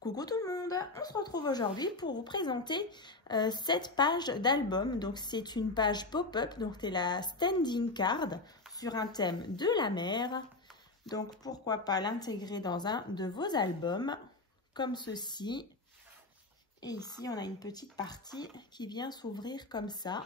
Coucou tout le monde, on se retrouve aujourd'hui pour vous présenter cette page d'album. Donc c'est une page pop-up, donc c'est la standing card sur un thème de la mer. Donc pourquoi pas l'intégrer dans un de vos albums, comme ceci. Et ici on a une petite partie qui vient s'ouvrir comme ça.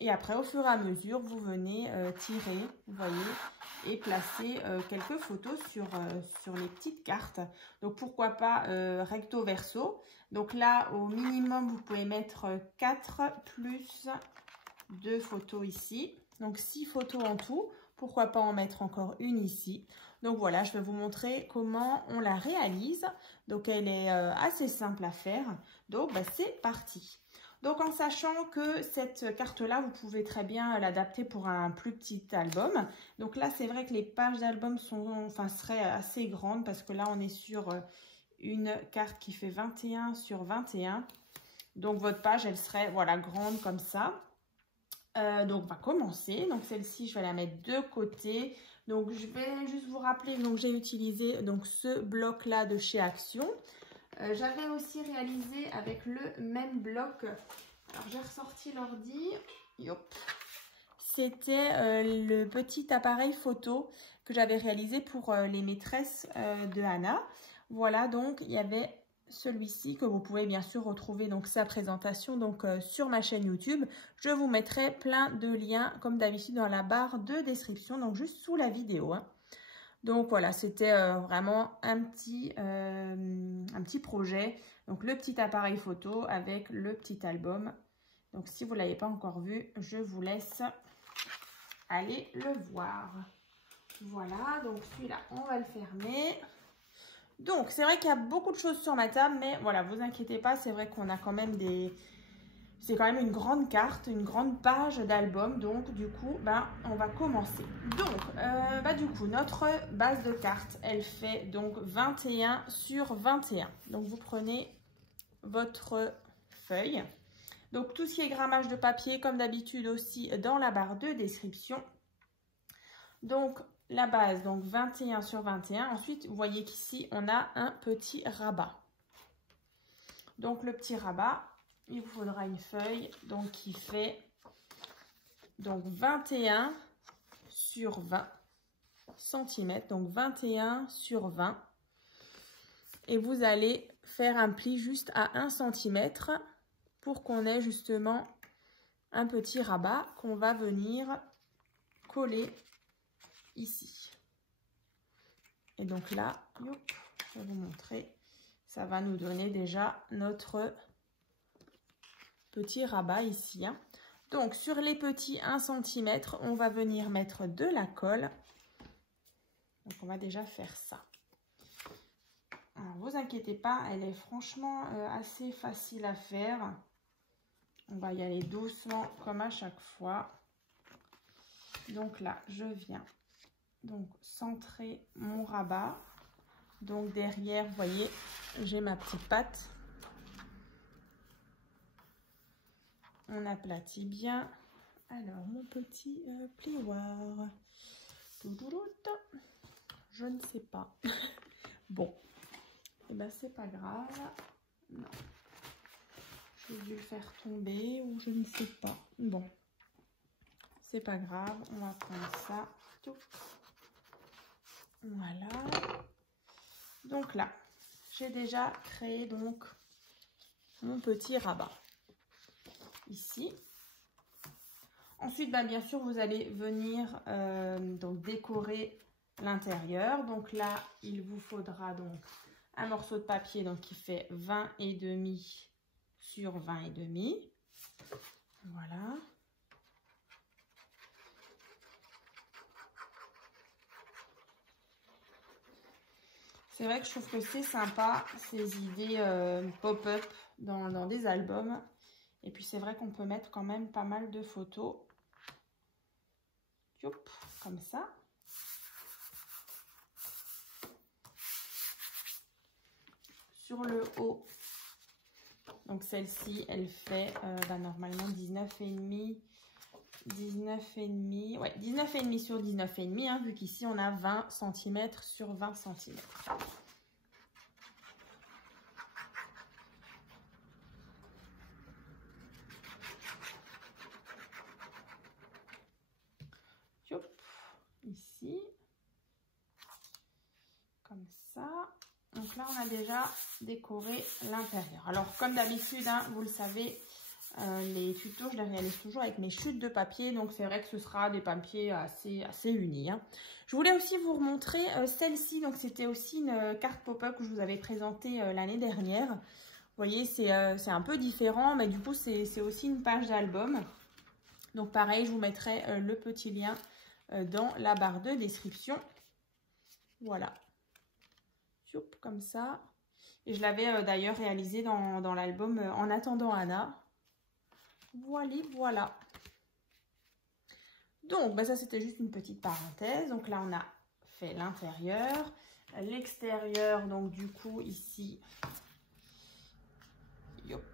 Et après, au fur et à mesure, vous venez tirer, vous voyez, et placer quelques photos sur les petites cartes. Donc, pourquoi pas recto verso. Donc là, au minimum, vous pouvez mettre 4 plus 2 photos ici. Donc, 6 photos en tout. Pourquoi pas en mettre encore une ici. Donc voilà, je vais vous montrer comment on la réalise. Donc, elle est assez simple à faire. Donc, c'est parti. Donc, en sachant que cette carte-là, vous pouvez très bien l'adapter pour un plus petit album. Donc là, c'est vrai que les pages d'album seraient assez grandes parce que là, on est sur une carte qui fait 21 sur 21. Donc, votre page, elle serait, voilà, grande comme ça. Donc, on va commencer. Donc, celle-ci, je vais la mettre de côté. Donc, je vais juste vous rappeler, donc j'ai utilisé donc ce bloc-là de chez Action. J'avais aussi réalisé avec le même bloc, alors j'ai ressorti l'ordi, c'était le petit appareil photo que j'avais réalisé pour les maîtresses de Anna. Voilà, donc il y avait celui-ci que vous pouvez bien sûr retrouver donc sa présentation donc sur ma chaîne YouTube. Je vous mettrai plein de liens comme d'habitude dans la barre de description, donc juste sous la vidéo, hein. Donc voilà, c'était vraiment un petit projet. Donc le petit appareil photo avec le petit album. Donc si vous ne l'avez pas encore vu, je vous laisse aller le voir. Voilà, donc celui-là, on va le fermer. Donc c'est vrai qu'il y a beaucoup de choses sur ma table, mais voilà, vous inquiétez pas, c'est vrai qu'on a quand même des... C'est quand même une grande carte, une grande page d'album. Donc, du coup, on va commencer. Donc, du coup, notre base de carte, elle fait donc 21 sur 21. Donc, vous prenez votre feuille. Donc, tout ce qui est grammage de papier, comme d'habitude aussi dans la barre de description. Donc, la base, donc 21 sur 21. Ensuite, vous voyez qu'ici, on a un petit rabat. Donc, le petit rabat... Il vous faudra une feuille donc qui fait donc 21 sur 20 cm, donc 21 sur 20. Et vous allez faire un pli juste à 1 cm pour qu'on ait justement un petit rabat qu'on va venir coller ici. Et donc là, je vais vous montrer, ça va nous donner déjà notre petit rabat ici, hein. Donc sur les petits 1 cm, on va venir mettre de la colle. Donc on va déjà faire ça. Alors vous inquiétez pas, elle est franchement assez facile à faire. On va y aller doucement comme à chaque fois. Donc là, je viens donc centrer mon rabat. Donc derrière, vous voyez, j'ai ma petite patte. On aplatit bien. Alors, mon petit plioir. Je ne sais pas. Bon. Et ben, c'est pas grave. Non. J'ai dû le faire tomber ou je ne sais pas. Bon. C'est pas grave. On va prendre ça. Voilà. Donc là, j'ai déjà créé donc mon petit rabat. Ici. Ensuite, bien sûr, vous allez venir donc décorer l'intérieur. Donc là, il vous faudra donc un morceau de papier donc qui fait 20,5 sur 20,5. Voilà. C'est vrai que je trouve que c'est sympa ces idées pop-up dans des albums. Et puis c'est vrai qu'on peut mettre quand même pas mal de photos. Comme ça. Sur le haut, donc celle-ci, elle fait normalement 19,5. 19,5. Ouais, 19,5 sur 19,5, hein, vu qu'ici on a 20 cm sur 20 cm. là, on a déjà décoré l'intérieur. Alors, comme d'habitude, hein, vous le savez, les tutos, je les réalise toujours avec mes chutes de papier. Donc, c'est vrai que ce sera des papiers assez unis. Hein. Je voulais aussi vous remontrer celle-ci. Donc, c'était aussi une carte pop-up que je vous avais présentée l'année dernière. Vous voyez, c'est un peu différent, mais du coup, c'est aussi une page d'album. Donc, pareil, je vous mettrai le petit lien dans la barre de description. Voilà. Comme ça. Et je l'avais d'ailleurs réalisé dans l'album En attendant Anna. Voilà. Donc, bah ça, c'était juste une petite parenthèse. Donc là, on a fait l'intérieur. L'extérieur, donc du coup, ici. Yop.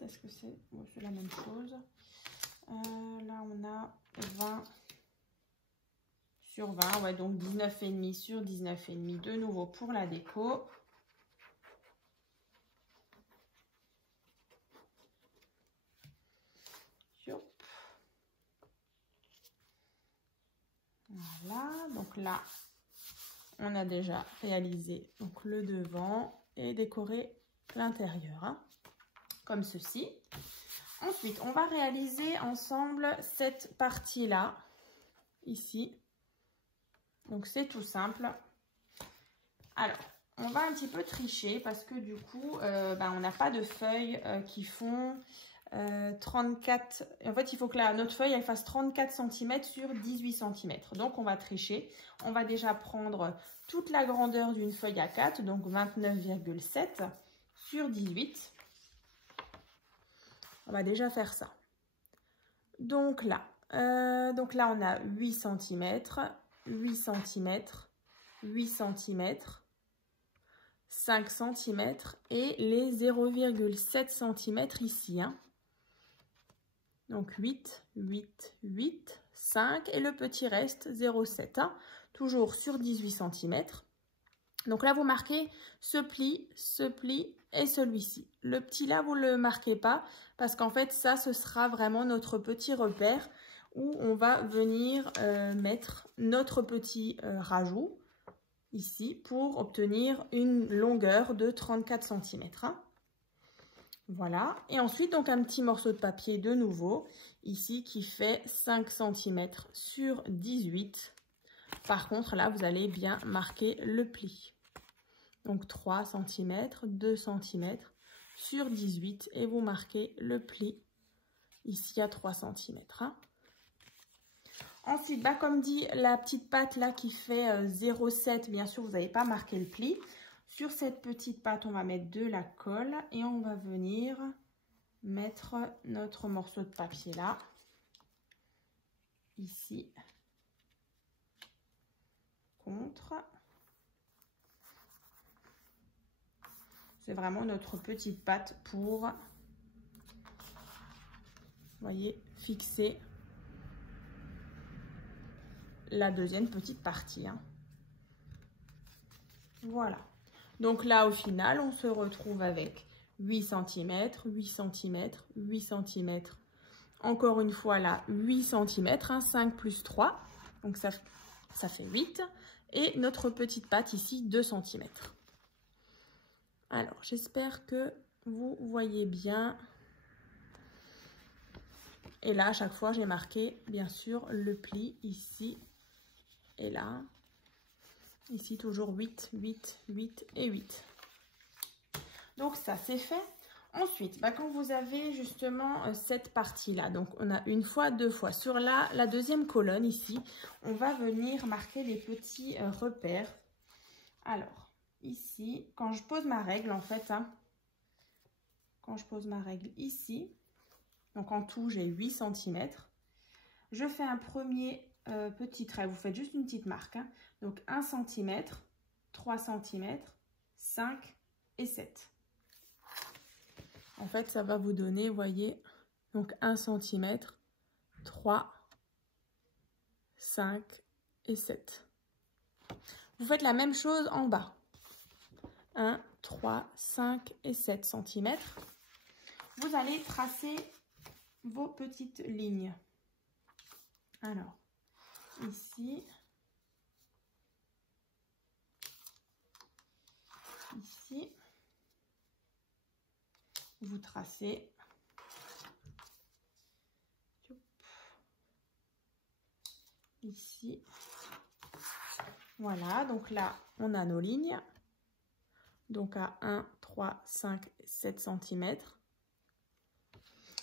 Est-ce que c'est la même chose? Là, on a 20 sur 20. Ouais, donc 19,5 sur 19,5 de nouveau pour la déco. Voilà, donc là, on a déjà réalisé donc, le devant et décoré l'intérieur, hein, comme ceci. Ensuite, on va réaliser ensemble cette partie-là, ici. Donc, c'est tout simple. Alors, on va un petit peu tricher parce que du coup, on n'a pas de feuilles qui font 34. En fait, il faut que notre feuille elle fasse 34 cm sur 18 cm. Donc, on va tricher. On va déjà prendre toute la grandeur d'une feuille A4, donc 29,7 sur 18. On va déjà faire ça. Donc là, on a 8 cm, 8 cm, 8 cm, 5 cm et les 0,7 cm ici. Hein. Donc 8, 8, 8, 5 et le petit reste 0,7. Hein, toujours sur 18 cm. Donc là, vous marquez ce pli et celui-ci. Le petit là, vous ne le marquez pas parce qu'en fait, ça, ce sera vraiment notre petit repère où on va venir mettre notre petit rajout ici pour obtenir une longueur de 34 cm. Hein. Voilà. Et ensuite, donc un petit morceau de papier de nouveau, ici, qui fait 5 cm sur 18. Par contre, là, vous allez bien marquer le pli. Donc 3 cm, 2 cm sur 18 et vous marquez le pli ici à 3 cm. Hein. Ensuite, comme dit, la petite patte là qui fait 0,7, bien sûr, vous n'avez pas marqué le pli. Sur cette petite patte, on va mettre de la colle et on va venir mettre notre morceau de papier là, ici, contre. C'est vraiment notre petite patte pour, vous voyez, fixer la deuxième petite partie. Hein. Voilà. Donc là, au final, on se retrouve avec 8 cm, 8 cm, 8 cm. Encore une fois, là, 8 cm, hein, 5 plus 3. Donc ça fait 8. Et notre petite patte ici, 2 cm. Alors, j'espère que vous voyez bien. Et là, à chaque fois, j'ai marqué, bien sûr, le pli ici et là. Ici, toujours 8, 8, 8 et 8. Donc, ça, c'est fait. Ensuite, quand vous avez justement cette partie-là, donc on a une fois, deux fois. Sur la deuxième colonne ici, on va venir marquer les petits repères. Alors, ici, quand je pose ma règle, en fait, hein, quand je pose ma règle ici, donc en tout, j'ai 8 cm. Je fais un premier petit trait, vous faites juste une petite marque. Hein, donc 1 cm, 3 cm, 5 et 7. En fait, ça va vous donner, vous voyez, donc 1 cm, 3, 5 et 7. Vous faites la même chose en bas. 1, 3, 5 et 7 cm. Vous allez tracer vos petites lignes. Alors, ici, ici, vous tracez. Ici. Voilà, donc là, on a nos lignes. Donc à 1, 3, 5, 7 cm.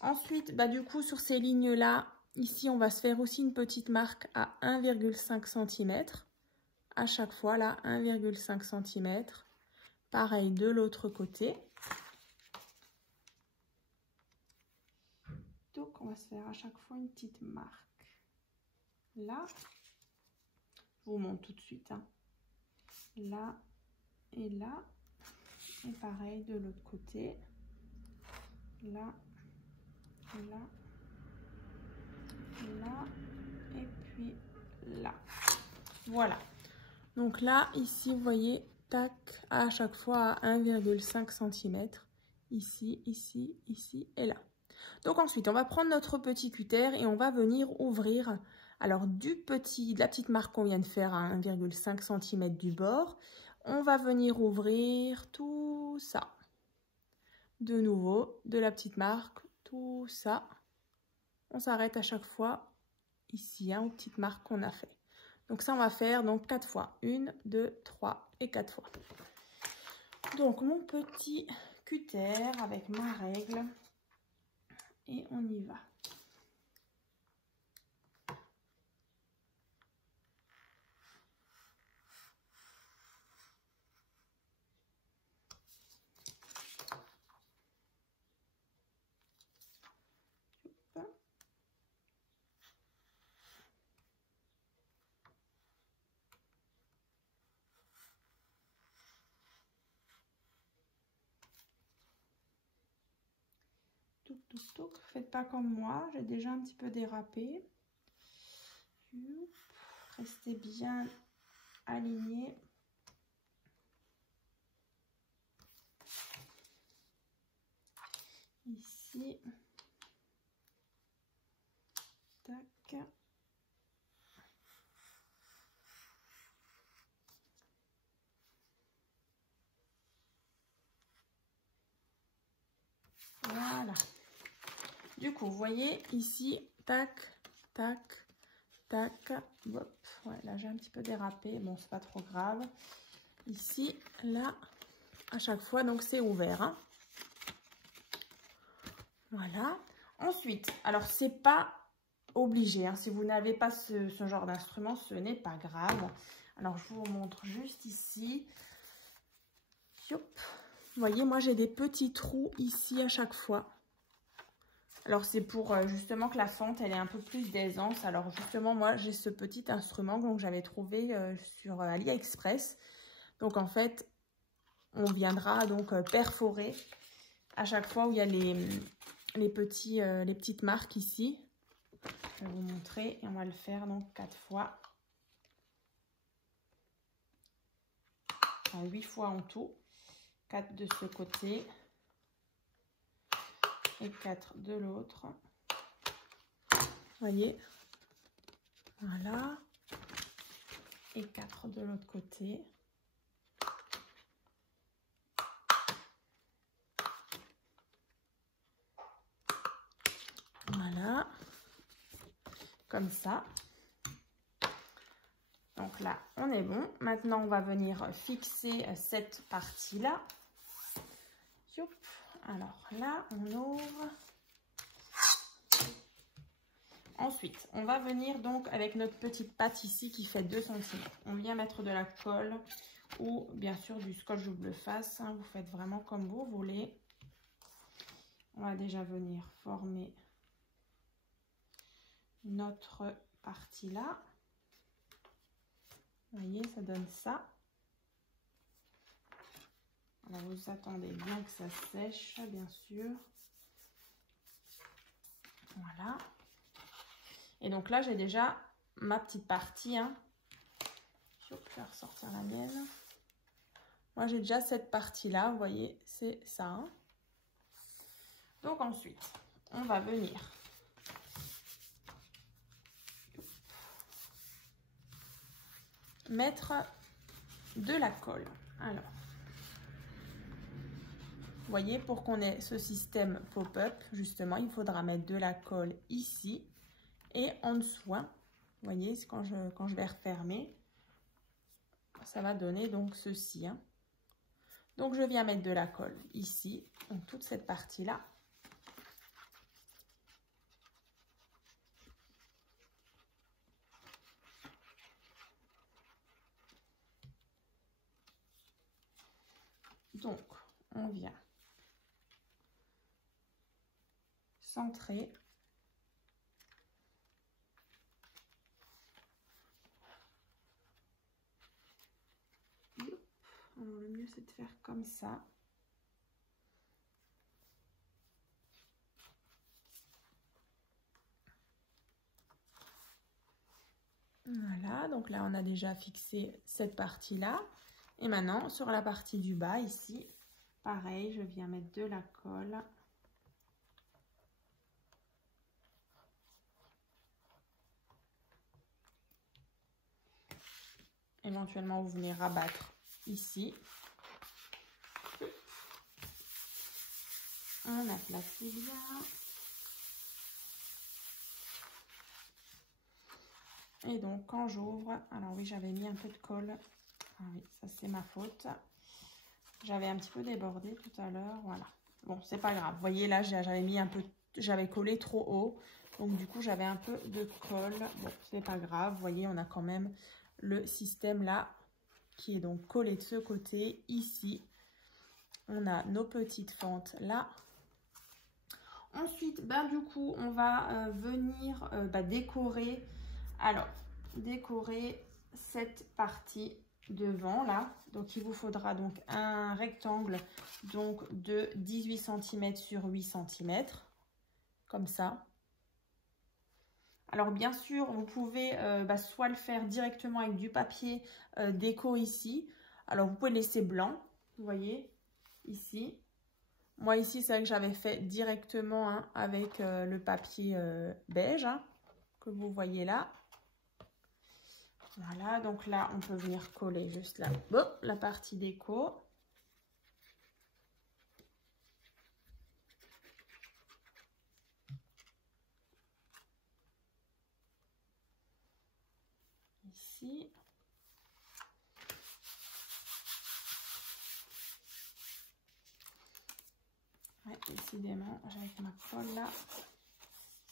Ensuite, du coup, sur ces lignes-là, ici, on va se faire aussi une petite marque à 1,5 cm. À chaque fois, là, 1,5 cm. Pareil de l'autre côté. Donc, on va se faire à chaque fois une petite marque. Là, je vous montre tout de suite. Hein. Là et là. Et pareil de l'autre côté. Là, là, là, et puis là. Voilà. Donc là, ici, vous voyez, tac, à chaque fois à 1,5 cm. Ici, ici, ici et là. Donc ensuite, on va prendre notre petit cutter et on va venir ouvrir, alors de la petite marque qu'on vient de faire à 1,5 cm du bord, on va venir ouvrir tout ça. De nouveau, de la petite marque, tout ça. On s'arrête à chaque fois ici, hein, aux petites marques qu'on a fait. Donc ça, on va faire donc 4 fois. 1, 2, 3 et 4 fois. Donc mon petit cutter avec ma règle. Et on y va. Faites pas comme moi, j'ai déjà un petit peu dérapé. Restez bien aligné. Ici. Tac. Voilà. Du coup, vous voyez ici, tac, tac, tac, hop. Ouais, là j'ai un petit peu dérapé, bon c'est pas trop grave. Ici, là, à chaque fois, donc c'est ouvert. Hein. Voilà. Ensuite, alors c'est pas obligé, hein. Si vous n'avez pas ce genre d'instrument, ce n'est pas grave. Alors je vous montre juste ici. Hop. Vous voyez, moi j'ai des petits trous ici à chaque fois. Alors c'est pour justement que la fente elle ait un peu plus d'aisance. Alors justement moi j'ai ce petit instrument que j'avais trouvé sur AliExpress. Donc en fait on viendra donc perforer à chaque fois où il y a les petites marques ici. Je vais vous montrer et on va le faire donc 4 fois. Enfin, 8 fois en tout. 4 de ce côté. Et 4 de l'autre. Vous voyez. Voilà. Et 4 de l'autre côté. Voilà. Comme ça. Donc là, on est bon. Maintenant, on va venir fixer cette partie-là. Alors là, on ouvre. Ensuite, on va venir donc avec notre petite patte ici qui fait 2 cm. On vient mettre de la colle ou bien sûr du scotch double face. Hein, vous faites vraiment comme vous voulez. On va déjà venir former notre partie là. Vous voyez, ça donne ça. Alors, vous attendez bien que ça sèche, bien sûr. Voilà. Et donc là, j'ai déjà ma petite partie. Hein. Je vais ressortir la mienne. Moi, j'ai déjà cette partie-là. Vous voyez, c'est ça. Hein. Donc ensuite, on va venir mettre de la colle. Alors, voyez, pour qu'on ait ce système pop-up, justement, il faudra mettre de la colle ici et en dessous. Hein. Vous voyez, quand je vais refermer, ça va donner donc ceci. Hein. Donc, je viens mettre de la colle ici, donc toute cette partie-là. Donc, on vient centrer. Alors, le mieux, c'est de faire comme ça. Voilà, donc là, on a déjà fixé cette partie-là. Et maintenant, sur la partie du bas, ici, pareil, je viens mettre de la colle. Éventuellement, vous venez rabattre ici. On aplatit bien. Et donc, quand j'ouvre, alors oui, j'avais mis un peu de colle. Ah oui, ça c'est ma faute. J'avais un petit peu débordé tout à l'heure, voilà. Bon, c'est pas grave. Vous voyez, là, j'avais collé trop haut. Donc, du coup, j'avais un peu de colle. Bon, c'est pas grave. Vous voyez, on a quand même le système là qui est donc collé de ce côté. Ici, on a nos petites fentes là. Ensuite, ben, du coup, on va venir décorer. Alors, décorer cette partie devant là. Donc, il vous faudra donc un rectangle donc de 18 cm sur 8 cm. Comme ça. Alors, bien sûr, vous pouvez soit le faire directement avec du papier déco ici. Alors, vous pouvez le laisser blanc, vous voyez, ici. Moi, ici, c'est vrai que j'avais fait directement hein, avec le papier beige, hein, que vous voyez là. Voilà, donc là, on peut venir coller juste là, bon, la partie déco. Ici. Ouais, décidément, avec ma colle là,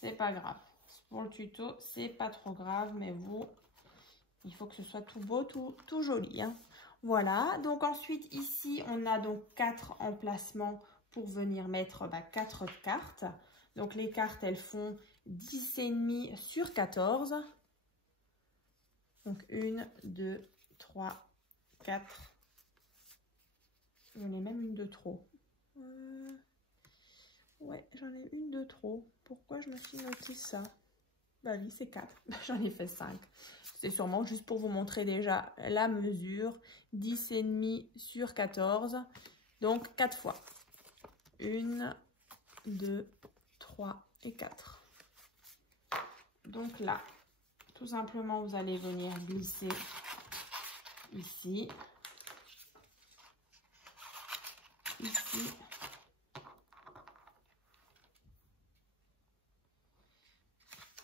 c'est pas grave. Pour le tuto, c'est pas trop grave, mais vous, il faut que ce soit tout beau, tout joli. Hein. Voilà, donc ensuite ici, on a donc 4 emplacements pour venir mettre 4 cartes. Donc les cartes, elles font 10,5 sur 14. Donc 1, 2, 3, 4. J'en ai même une de trop. Ouais, j'en ai une de trop. Pourquoi je me suis noté ça? Bah oui, c'est 4. J'en ai fait 5. C'est sûrement juste pour vous montrer déjà la mesure. 10,5 sur 14. Donc 4 fois. 1, 2, 3 et 4. Donc là, tout simplement, vous allez venir glisser ici. Ici.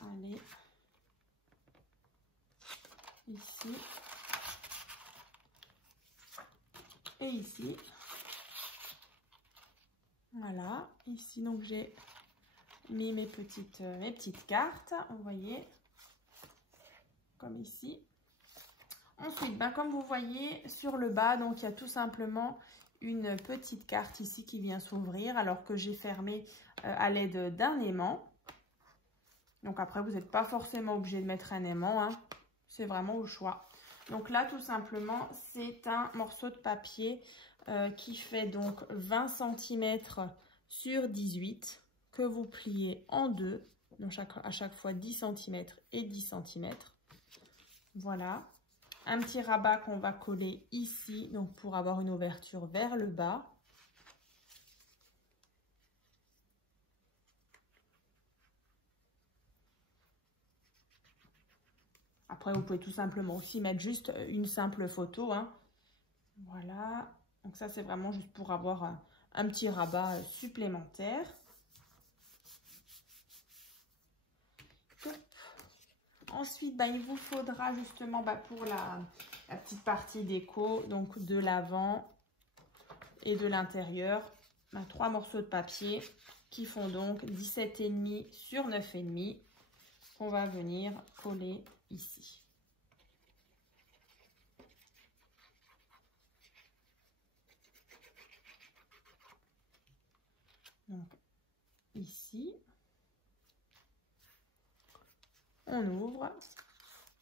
Allez. Ici. Et ici. Voilà. Ici, donc, j'ai mis mes petites cartes. Vous voyez. Comme ici. Ensuite, comme vous voyez, sur le bas, donc, il y a tout simplement une petite carte ici qui vient s'ouvrir alors que j'ai fermé à l'aide d'un aimant. Donc après, vous n'êtes pas forcément obligé de mettre un aimant, hein. C'est vraiment au choix. Donc là, tout simplement, c'est un morceau de papier qui fait donc 20 cm sur 18 que vous pliez en deux. Donc à chaque fois 10 cm et 10 cm. Voilà. Un petit rabat qu'on va coller ici, donc pour avoir une ouverture vers le bas. Après, vous pouvez tout simplement aussi mettre juste une simple photo. Hein. Voilà. Donc ça, c'est vraiment juste pour avoir un petit rabat supplémentaire. Ensuite, il vous faudra justement pour la petite partie déco, donc de l'avant et de l'intérieur, 3 morceaux de papier qui font donc 17,5 sur 9,5 qu'on va venir coller ici. Donc ici, on ouvre.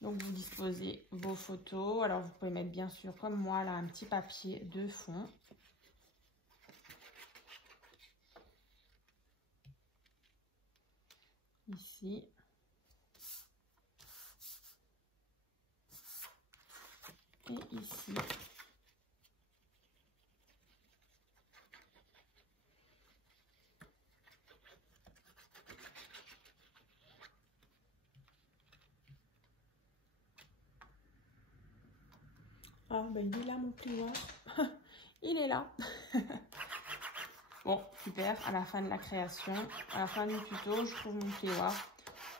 Donc vous disposez vos photos. Alors vous pouvez mettre bien sûr comme moi là un petit papier de fond. Ici. Et ici. Ah, il est là mon plioir. Il est là. Bon, super. À la fin de la création, à la fin du tuto, je trouve mon plioir.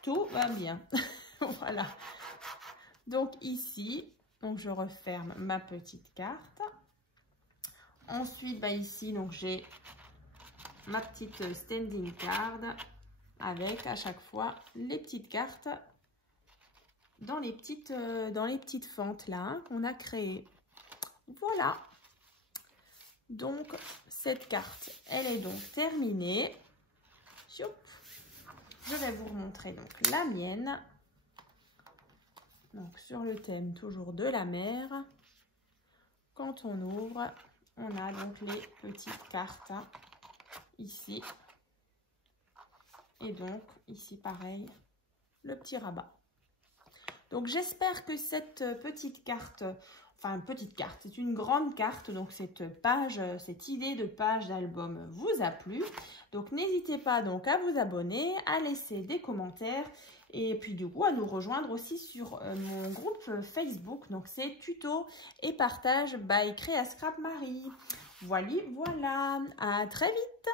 Tout va bien. Voilà. Donc ici, donc je referme ma petite carte. Ensuite, ici, donc j'ai ma petite standing card avec à chaque fois les petites cartes dans les petites fentes là qu'on a créées. Voilà. Donc cette carte, elle est donc terminée. Je vais vous remontrer donc la mienne. Donc sur le thème toujours de la mer. Quand on ouvre, on a donc les petites cartes ici. Et donc ici pareil, le petit rabat. Donc j'espère que cette petite carte, enfin petite carte, c'est une grande carte, donc cette page, cette idée de page d'album vous a plu. Donc n'hésitez pas donc à vous abonner, à laisser des commentaires et puis du coup à nous rejoindre aussi sur mon groupe Facebook. Donc c'est tuto et partage by Créascrap Marie. Voilà, à très vite.